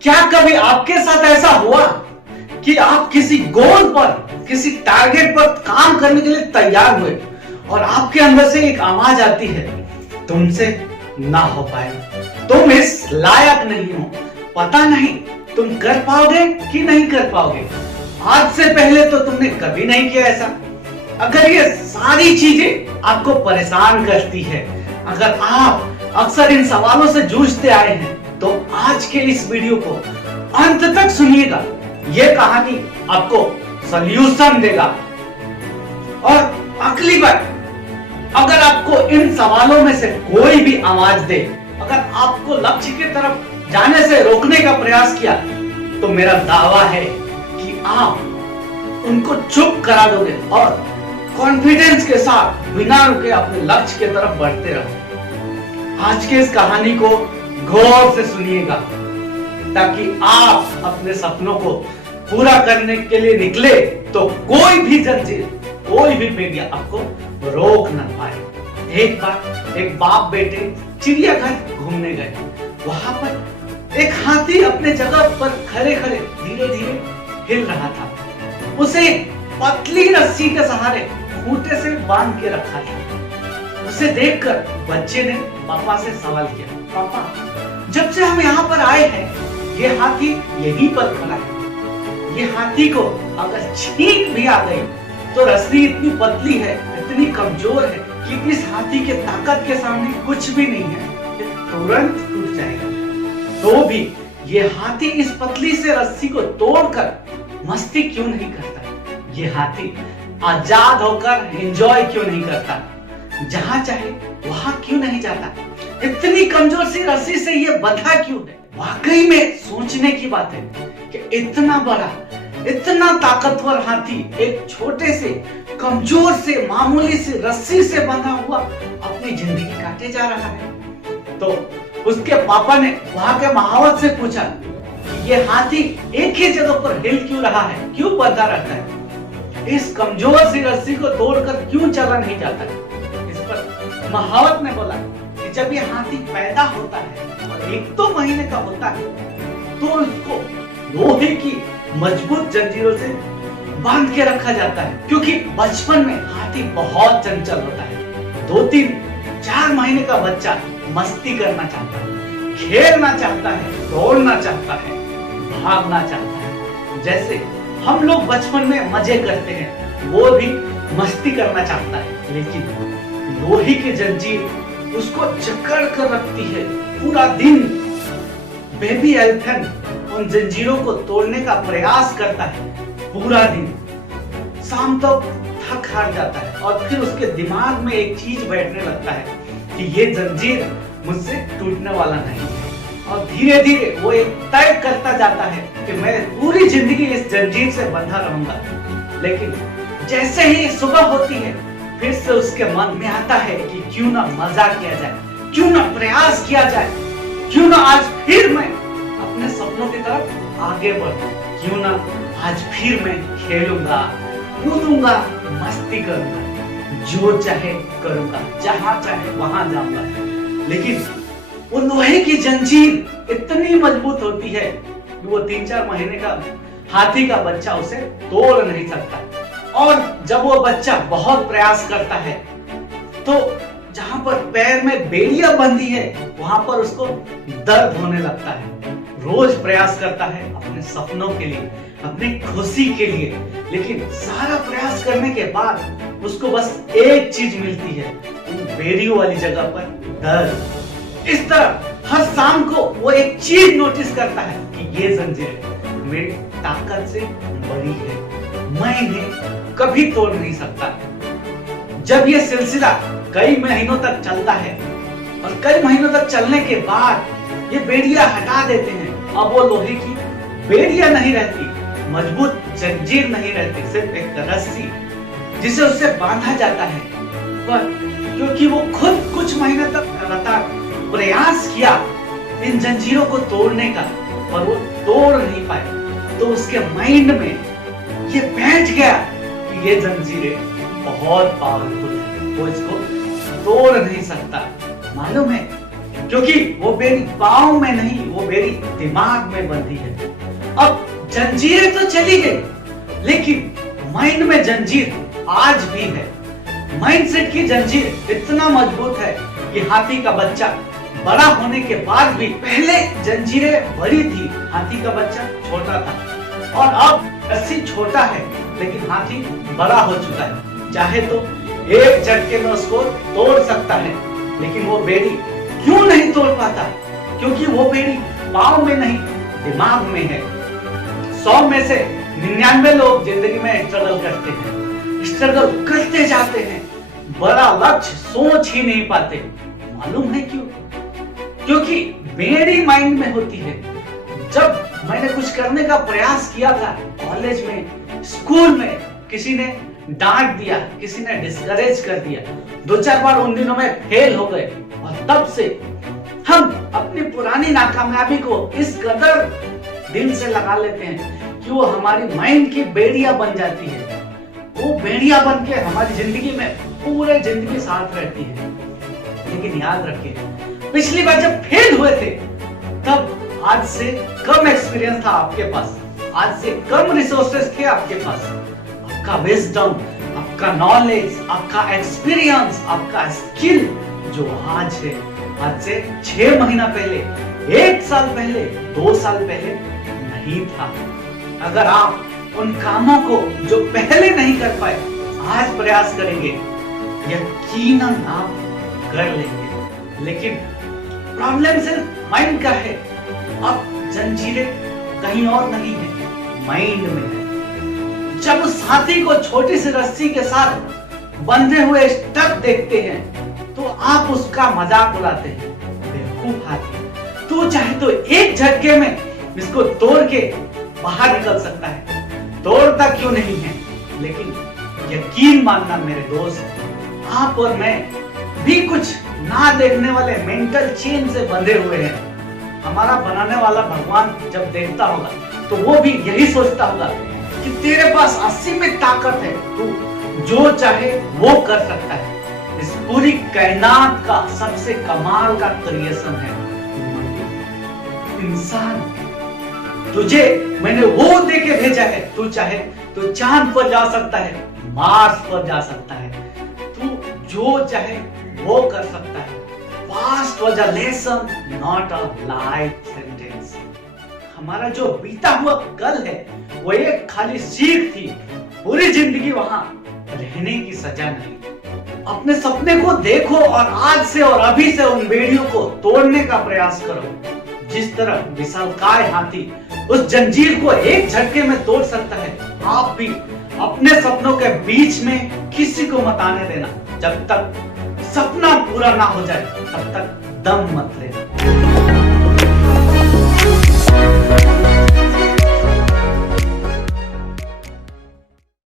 क्या कभी आपके साथ ऐसा हुआ कि आप किसी गोल पर, किसी टारगेट पर काम करने के लिए तैयार हुए और आपके अंदर से एक आवाज आती है, तुमसे ना हो पाए, तुम इस लायक नहीं हो, पता नहीं तुम कर पाओगे कि नहीं कर पाओगे। आज से पहले तो तुमने कभी नहीं किया ऐसा। अगर ये सारी चीजें आपको परेशान करती है, अगर आप अक्सर इन सवालों से जूझते आए हैं, तो आज के इस वीडियो को अंत तक सुनिएगा। यह कहानी आपको सॉल्यूशन देगा। और अगली बार अगर आपको इन सवालों में से कोई भी आवाज दे, अगर आपको लक्ष्य की तरफ जाने से रोकने का प्रयास किया, तो मेरा दावा है कि आप उनको चुप करा दोगे और कॉन्फिडेंस के साथ बिना रुके अपने लक्ष्य की तरफ बढ़ते रहो। आज के इस कहानी को गौर से सुनिएगा ताकि आप अपने सपनों को पूरा करने के लिए निकले तो कोई भी जंजीर, कोई भी बेड़िया आपको रोक न पाए। एक बार एक बाप बेटे चिड़ियाघर घूमने गए। वहां पर एक हाथी अपने जगह पर खड़े खड़े धीरे धीरे हिल रहा था। उसे पतली रस्सी के सहारे खूंटे से बांध के रखा था। उसे देखकर बच्चे ने पापा से सवाल किया, पापा, जब से हम यहाँ पर आए हैं, ये हाथी यहीं पर खड़ा है। ये हाथी को अगर छींक भी आ गई तो रस्सी इतनी पतली है, इतनी कमजोर है कि इस हाथी के ताकत के सामने कुछ भी नहीं है, ये तुरंत टूट जाएगा। तो भी ये हाथी इस पतली से रस्सी को तोड़कर मस्ती क्यों नहीं करता? ये हाथी आजाद होकर एंजॉय क्यों नहीं करता? जहां चाहे वहां क्यों नहीं जाता? इतनी कमजोर सी रस्सी से ये बंधा क्यों है? वाकई में सोचने की बात है कि इतना बड़ा, इतना ताकतवर हाथी एक छोटे से, कमजोर से, मामूली सी रस्सी से बंधा हुआ अपनी जिंदगी काटे जा रहा है। तो उसके पापा ने वहां के महावत से पूछा कि ये हाथी एक ही जगह पर हिल क्यों रहा है, क्यों बंधा रहता है, इस कमजोर सी रस्सी को तोड़कर क्यों चला नहीं जाता? इस पर महावत ने बोला कि जब ये हाथी पैदा होता है और 1-2 महीने का होता है, तो इसको लोहे की मजबूत जंजीरों से बांध के रखा जाता है, क्योंकि बचपन में हाथी बहुत चंचल होता है। 2-3-4 महीने का बच्चा मस्ती करना चाहता है, खेलना चाहता है, दौड़ना चाहता है, भागना चाहता है। जैसे हम लोग बचपन में मजे करते हैं, वो भी मस्ती करना चाहता है, लेकिन लोहे की जंजीर उसको जकड़ कर रखती है। पूरा दिन बेबी एलिफेंट उन जंजीरों को तोड़ने का प्रयास करता है, पूरा दिन। शाम तक थक हार जाता है और फिर उसके दिमाग में एक चीज बैठने लगता है कि ये जंजीर मुझसे टूटने वाला नहीं है। और धीरे धीरे वो एक तय करता जाता है कि मैं पूरी जिंदगी इस जंजीर से बंधा रहूंगा। लेकिन जैसे ही सुबह होती है, फिर से उसके मन में आता है कि क्यों ना मजा किया जाए, क्यों ना प्रयास किया जाए, क्यों ना आज फिर मैं अपने सपनों की तरफ आगे बढ़ूं, क्यों ना आज फिर मैं खेलूंगा, कूदूंगा, मस्ती करूंगा, जो चाहे करूंगा, जहां चाहे वहां जाऊंगा। लेकिन वो लोहे की जंजीर इतनी मजबूत होती है कि वो 3-4 महीने का हाथी का बच्चा उसे तोड़ नहीं सकता। और जब वो बच्चा बहुत प्रयास करता है, तो जहां पर पैर में बेड़ियां बंधी है, वहां पर उसको दर्द होने लगता है। रोज प्रयास करता है अपने सपनों के लिए, अपनी खुशी के लिए, लेकिन सारा प्रयास करने के बाद उसको बस एक चीज मिलती है, बेड़ियों वाली जगह पर दर्द। इस तरह हर शाम को वो एक चीज नोटिस करता है कि ये जंजीर मेरी ताकत से बड़ी है, मैं इन्हें कभी तोड़ नहीं सकता। जब ये सिलसिला कई महीनों तक चलता है और कई महीनों तक चलने के बाद ये बेड़ियां हटा देते हैं, अब वो लोहे की बेड़ियां नहीं रहती, मजबूत जंजीर नहीं रहती, सिर्फ एक रस्सी जिसे उससे बांधा जाता है। पर क्योंकि वो खुद कुछ महीने तक लगातार प्रयास किया इन जंजीरों को तोड़ने का, पर वो तोड़ नहीं पाए, तो उसके माइंड में ये बैठ गया कि ये जंजीरें बहुत पावरफुल है, वो इसको तोड़ नहीं सकता। मालूम है क्योंकि वो बेड़ी पाँव में नहीं, वो बेड़ी दिमाग में बंधी है। अब जंजीरें तो चली गई, लेकिन माइंड में जंजीर आज भी है। माइंडसेट की जंजीर इतना मजबूत है कि हाथी का बच्चा बड़ा होने के बाद भी, पहले जंजीरें बड़ी थी, हाथी का बच्चा छोटा था, और अब रस्सी छोटा है लेकिन हाथी बड़ा हो चुका है। चाहे तो एक झटके में उसको तोड़ सकता है, लेकिन वो बेड़ी क्यों नहीं तोड़ पाता? क्योंकि वो बेड़ी पाँव में नहीं, दिमाग में है। 100 में से 99 लोग जिंदगी में स्ट्रगल करते हैं, स्ट्रगल करते जाते हैं, बड़ा लक्ष्य सोच ही नहीं पाते। मालूम है क्यों? क्योंकि बेड़ी माइंड में होती है। जब मैंने कुछ करने का प्रयास किया था कॉलेज में, स्कूल में, किसी ने डांट दिया, किसी ने डिस्करेज कर दिया, 2-4 बार उन दिनों में फेल हो गए, और तब से हम अपनी पुरानी नाकामयाबी को इस कदर दिल से लगा लेते हैं कि वो हमारी माइंड की बेड़ियां बन जाती है। वो बेड़ियां बन के हमारी जिंदगी में पूरे जिंदगी साथ रहती है। लेकिन याद रखिए, पिछली बार जब फेल हुए थे तब आज से कम एक्सपीरियंस था आपके पास, आज से कम रिसोर्सेस थे आपके पास। आपका विजडम, आपका नॉलेज, आपका एक्सपीरियंस, आपका स्किल जो आज है, आज से 6 महीना पहले, 1 साल पहले, 2 साल पहले नहीं था। अगर आप उन कामों को जो पहले नहीं कर पाए आज प्रयास करेंगे, यकीनन आप कर लेंगे। लेकिन प्रॉब्लम सिर्फ माइंड का है। अब जंजीरें कहीं और नहीं है, माइंड में है। जब उस हाथी को छोटी सी रस्सी के साथ बंधे हुए स्टक देखते हैं तो आप उसका मजाक उड़ाते हैं। बेवकूफ हाथी, तू चाहे तो एक झटके में इसको तोड़ के बाहर निकल सकता है, तोड़ता क्यों नहीं है? लेकिन यकीन मानना मेरे दोस्त, आप और मैं भी कुछ ना देखने वाले मेंटल चेन से बंधे हुए हैं। हमारा बनाने वाला भगवान जब देखता होगा तो वो भी यही सोचता होगा कि तेरे पास असीमित ताकत है, तू जो चाहे वो कर सकता है। इस पूरी कायनात का सबसे कमाल का क्रिएशन है इंसान। तुझे मैंने वो दे के भेजा है, तू चाहे तो चांद पर जा सकता है, मार्स पर जा सकता है, तू जो चाहे वो कर सकता है। Past was a lesson, not a life sentence. हमारा जो बीता हुआ कल है वो एक खाली सीख थी, पूरी जिंदगी वहां रहने की सजा नहीं। अपने सपने को देखो और आज से और अभी से उन बेड़ियों को तोड़ने का प्रयास करो। जिस तरह विशालकाय हाथी उस जंजीर को एक झटके में तोड़ सकता है, आप भी अपने सपनों के बीच में किसी को मत आने देना। जब तक सपना पूरा ना हो जाए तब तक दम मत लेना।